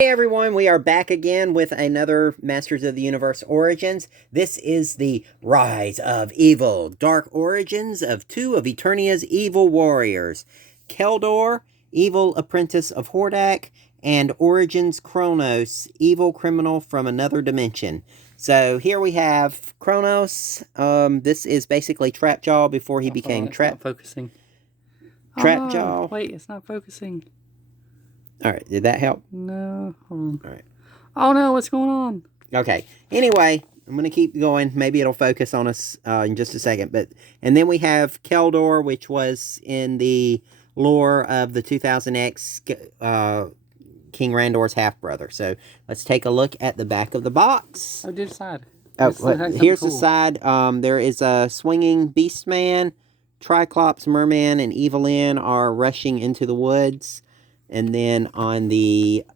Hey everyone, we are back again with another Masters of the Universe Origins. This is the Rise of Evil, Dark Origins of two of Eternia's evil warriors. Keldor, evil apprentice of Hordak, and Origins Kronis, evil criminal from another dimension. So here we have Kronis. This is basically Trapjaw before he became It's not focusing. Trapjaw. Oh, wait, it's not focusing. Alright, did that help? No, hold on. Alright. Oh no, what's going on? Okay. Anyway, I'm going to keep going. Maybe it'll focus on us in just a second. And then we have Keldor, which was in the lore of the 2000X King Randor's half-brother. So let's take a look at the back of the box. Oh, do the side. Oh, here's the side. There is a swinging Beastman, Triclops, Merman, and Evelyn are rushing into the woods. And then on the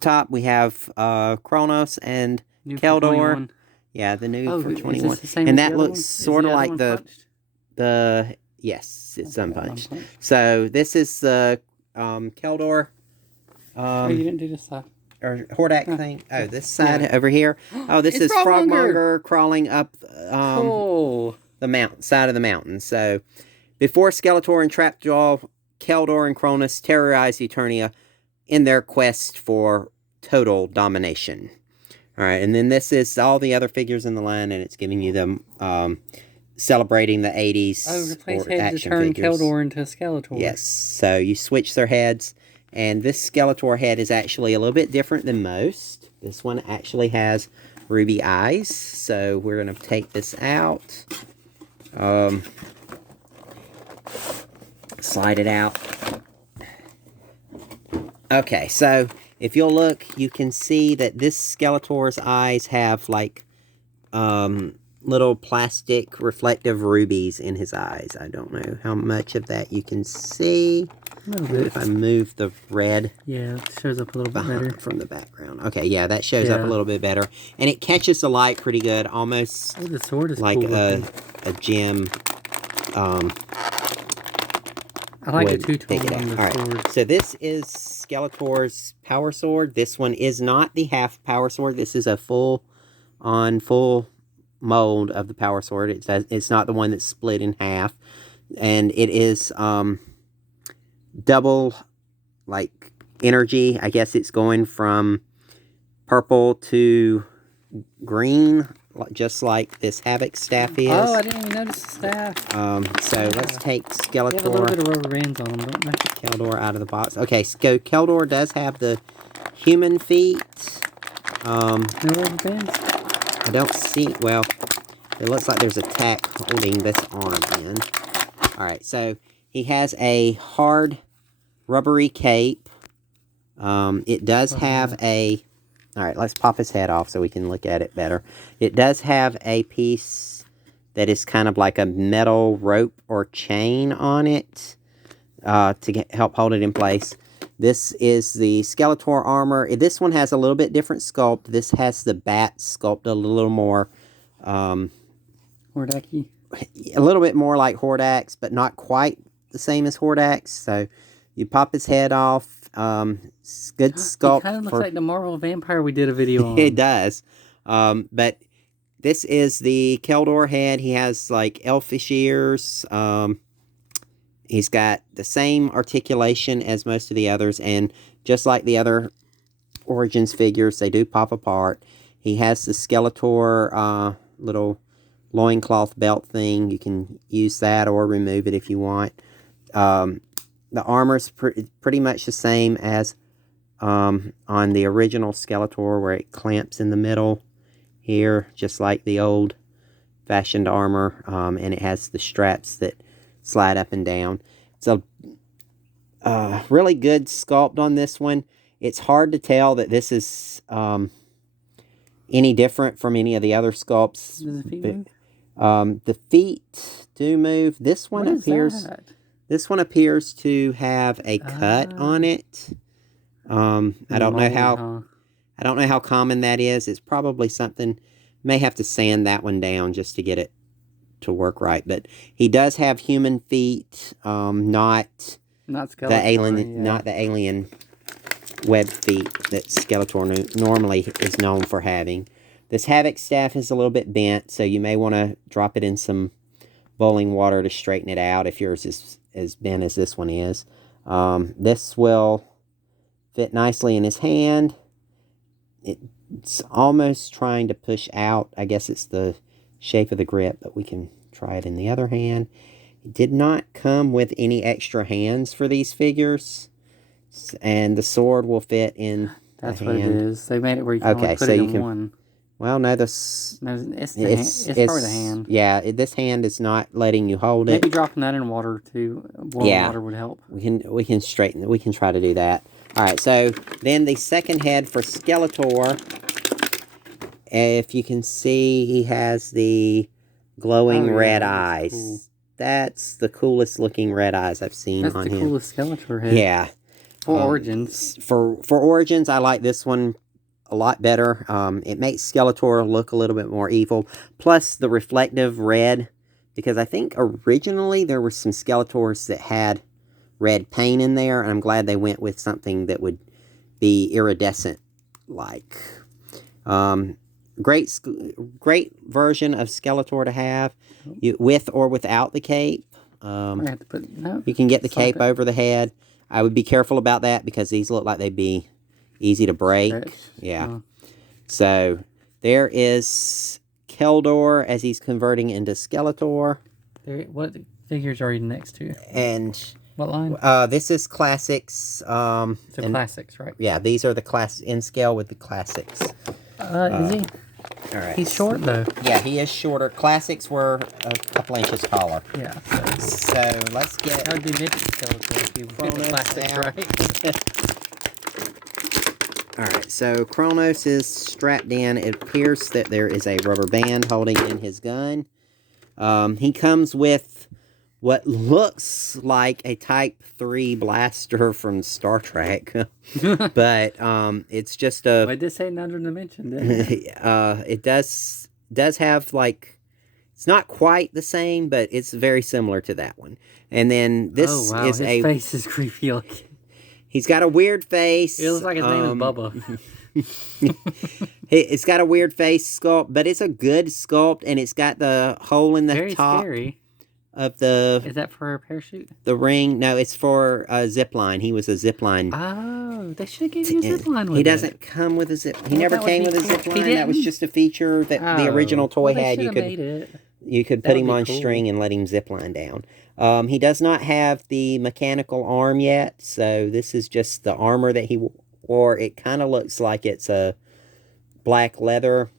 top, we have Kronis and New Keldor. Yeah, the new for 21. Is this the same and as that the looks sort of like the yes, it's unpunched. So this is the Keldor. Oh, you didn't do this side. Or Hordak thing. Oh, this side over here. Oh, this is Frogmonger crawling up cool. the side of the mountain. So before Skeletor and Trapjaw, Keldor and Kronis terrorize Eternia in their quest for total domination. Alright, and then this is all the other figures in the line, and it's giving you them celebrating the 80s replace or heads action to turn figures. Keldor into Skeletor. Yes, so you switch their heads, and this Skeletor head is actually a little bit different than most. This one actually has ruby eyes, so we're going to take this out. Slide it out. Okay, so if you'll look, you can see that this Skeletor's eyes have like little plastic reflective rubies in his eyes. I don't know how much of that you can see. A little bit. If I move the red, yeah, it shows up a little bit better from the background. Okay, yeah, that shows up a little bit better, and it catches the light pretty good, almost the sword is like cool a gem. I like the two-tone on the sword. So this is Skeletor's power sword. This one is not the half power sword. This is a full mold of the power sword. It's not the one that's split in half. And it is double, like, energy. I guess it's going from purple to green, just like this Havoc staff is. Oh, I didn't even notice the staff. So let's take Skeletor. They have a little bit of rubber bands on them, don't they? Keldor out of the box. Okay, so Keldor does have the human feet. No rubber bands? I don't see, well, it looks like there's a tack holding this arm in. Alright, so he has a hard rubbery cape. It does have a... Alright, let's pop his head off so we can look at it better. It does have a piece that is kind of like a metal rope or chain on it to help hold it in place. This is the Skeletor armor. This one has a little bit different sculpt. This has the bat sculpt a little more... Hordak-y? A little bit more like Hordak's, but not quite the same as Hordak's. So you pop his head off. It's good sculpt. It kind of looks like the Marvel Vampire we did a video on. It does. But this is the Keldor head. He has like elfish ears. He's got the same articulation as most of the others. And just like the other Origins figures, they do pop apart. He has the Skeletor little loincloth belt thing. You can use that or remove it if you want. The armor's pretty much the same as on the original Skeletor, where it clamps in the middle here, just like the old-fashioned armor, and it has the straps that slide up and down. It's a really good sculpt on this one. It's hard to tell that this is any different from any of the other sculpts. Does the feet move? The feet do move. This one appears... This one appears to have a cut on it. I don't know how common that is. It's probably something. May have to sand that one down just to get it to work right. But he does have human feet, not Not the alien webbed feet that Skeletor normally is known for having. This Havoc staff is a little bit bent, so you may want to drop it in some boiling water to straighten it out if yours is as bent as this one is. This will fit nicely in his hand. It's almost trying to push out. I guess it's the shape of the grip, but we can try it in the other hand. It did not come with any extra hands for these figures, and the sword will fit in That's the what hand. it is. They made it where you can only put it in one. Well, no, it's probably the hand. Yeah, this hand is not letting you hold it. Maybe dropping that in water too. Boiling water would help. We can straighten it. We can try to do that. All right, so then the second head for Skeletor. If you can see, he has the glowing red eyes. Cool. That's the coolest looking red eyes I've seen on him. That's the coolest Skeletor head. Yeah. For Origins. For Origins, I like this one a lot better. It makes Skeletor look a little bit more evil. Plus the reflective red, because I think originally there were some Skeletors that had red paint in there, and I'm glad they went with something that would be iridescent like. Great version of Skeletor to have, with or without the cape. You can get the cape over the head. I would be careful about that because these look like they'd be easy to break. Yeah. So there is Keldor as he's converting into Skeletor. What figures are you next to? And what line? This is Classics. Classics, right? Yeah, these are the class in scale with the Classics. Is he? All right. He's short though. Yeah, he is shorter. Classics were a couple inches taller. Yeah. So let's get. How would be midget Skeletor if you put the Classics right? All right. So Kronos is strapped in. It appears that there is a rubber band holding in his gun. He comes with what looks like a Type 3 blaster from Star Trek. But it's just a... Why did this say another dimension, didn't it? It does have, like... It's not quite the same, but it's very similar to that one. And then this is his face is creepy looking. He's got a weird face. It looks like his name is Bubba. It's got a weird face sculpt, but it's a good sculpt, and it's got the hole in the top. Scary. Of the... Is that for a parachute? The ring. No, it's for a zip line. He was a zip line. Oh, they should have given you a zip line with He doesn't come with a zip... He never came with a zip line. That was just a feature that the original toy had. You could put him on string and let him zip line down. He does not have the mechanical arm yet, so this is just the armor that he wore. It kind of looks like it's a black leather.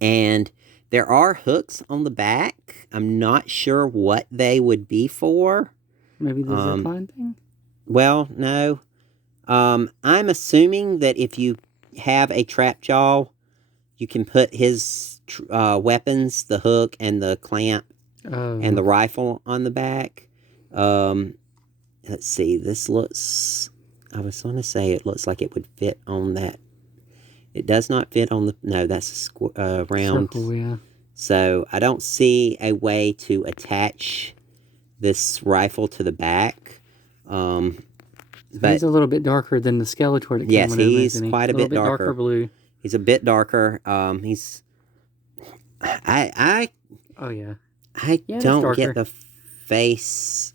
And there are hooks on the back. I'm not sure what they would be for. Maybe the zipline thing? Well, no. I'm assuming that if you have a trap jaw, you can put his weapons, the hook and the clamp and the rifle on the back. Let's see. This looks... I was going to say it looks like it would fit on that. It does not fit on the... No, that's a round... Circle, yeah. So, I don't see a way to attach this rifle to the back. But he's a little bit darker than the Skeletor that yes, he's quite a bit darker blue. He's a bit darker. He's... Oh, yeah. I don't get the face.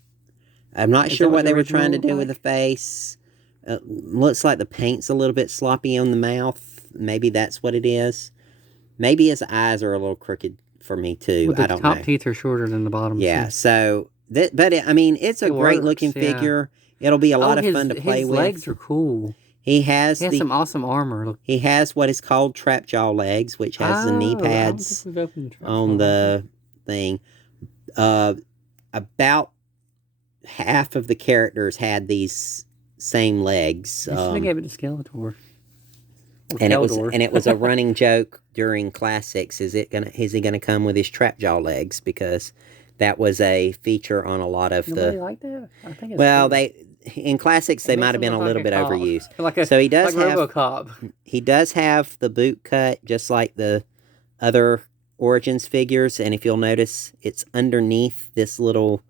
I'm not sure what they were trying to do with the face. Looks like the paint's a little bit sloppy on the mouth. Maybe that's what it is. Maybe his eyes are a little crooked for me, too. I don't know. The top teeth are shorter than the bottom. Yeah, so... I mean, it's a great-looking figure. It'll be a lot of fun to play with. His legs are cool. He has some awesome armor. He has what is called trap jaw legs, which has the knee pads on the thing. About half of the characters had these same legs. You should have gave it to Skeletor. And it was a running joke during Classics. Is he gonna come with his trap jaw legs? Because that was a feature on a lot of Nobody like that? I think it's cool. In Classics they might have been a little bit overused. So he does have RoboCop. He does have the boot cut just like the other Origins figures, and if you'll notice, it's underneath this little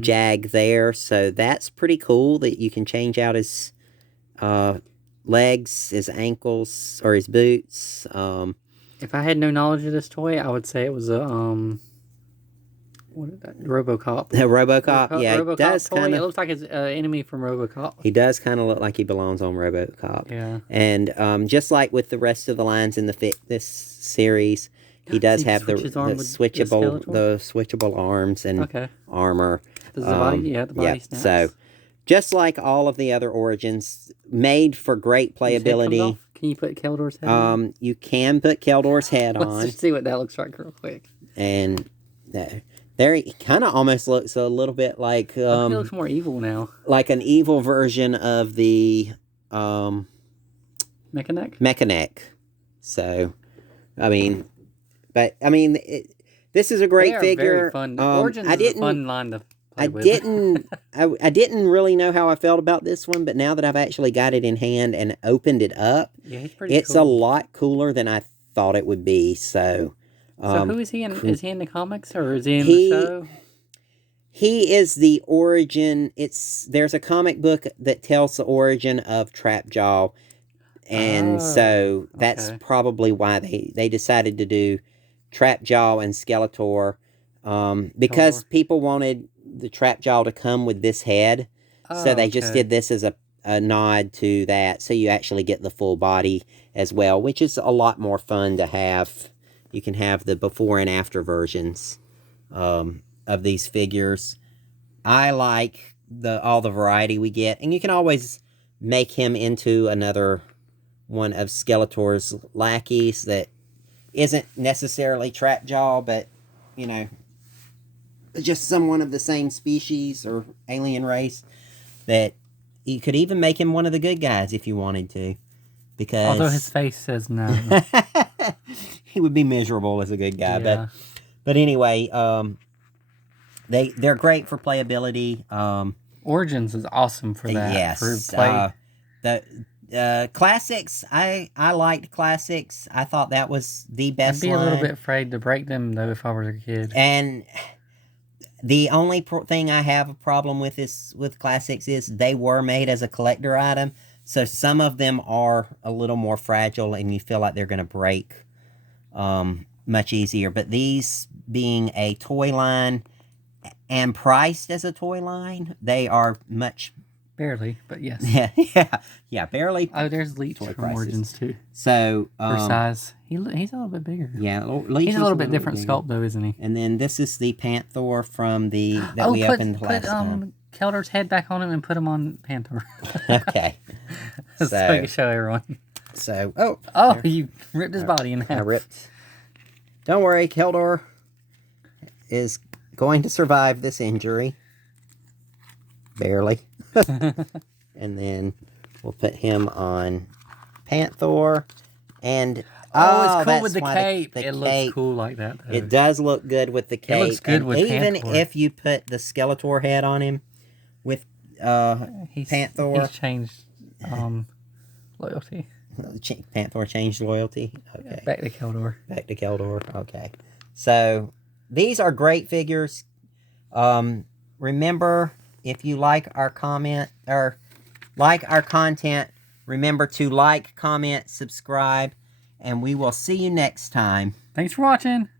jag there. So that's pretty cool that you can change out his legs, his ankles, or his boots. If I had no knowledge of this toy, I would say it was a what is that? RoboCop. RoboCop, yeah, RoboCop does toy. kind It of. looks like it's an enemy from RoboCop. He does kind of look like he belongs on RoboCop. Yeah. And just like with the rest of the lines in this series, he does have the switchable arms and armor. Does the body? Yeah, the body snaps. So, just like all of the other Origins, made for great playability. Can you put Keldor's head on? You can put Keldor's head on. Let's just see what that looks like real quick. And there he kind of almost looks a little bit like... he looks more evil now. Like an evil version of the... Mechanic? So, I mean... But, I mean, this is a great figure. Very fun. Origins is a fun line to play with. I didn't really know how I felt about this one, but now that I've actually got it in hand and opened it up, it's a lot cooler than I thought it would be. So who is he in? Is he in the comics or is he in the show? He is the origin. There's a comic book that tells the origin of Trapjaw, and so that's probably why they decided to do Trapjaw and Skeletor, because people wanted the Trapjaw to come with this head, so they just did this as a nod to that, so you actually get the full body as well, which is a lot more fun to have. You can have the before and after versions of these figures. I like all the variety we get, and you can always make him into another one of Skeletor's lackeys that isn't necessarily Trapjaw, but, you know, just someone of the same species or alien race, that you could even make him one of the good guys if you wanted to. Because although his face says no. He would be miserable as a good guy. Yeah. But anyway, they're great for playability. Origins is awesome for that. Yes. For play. The classics, I liked classics. I thought that was the best line. I'd be a little bit afraid to break them, though, if I were a kid. And the only thing I have a problem with with classics is they were made as a collector item. So some of them are a little more fragile and you feel like they're going to break much easier. But these being a toy line and priced as a toy line, they are much... Barely, but yes. Yeah, barely. Oh, there's Leech from prices. Origins, too. So... for size. He's a little bit bigger. Yeah, Leech he's a little bit different sculpt, though, isn't he? And then this is the Panther from the... that we opened last time. Keldor's head back on him and put him on Panther. Okay. So I can show everyone. So, you ripped his body in half. I ripped. Don't worry, Keldor is going to survive this injury. Barely. And then we'll put him on Panther. And it's cool with the cape. It looks cool like that, though. It does look good with the cape. It looks good with Even Panther. if you put the Skeletor head on him with Panther. He's changed loyalty. Panther changed loyalty? Okay. Back to Keldor. Okay. So, these are great figures. Remember, if you like our content, remember to like, comment, subscribe, and we will see you next time. Thanks for watching.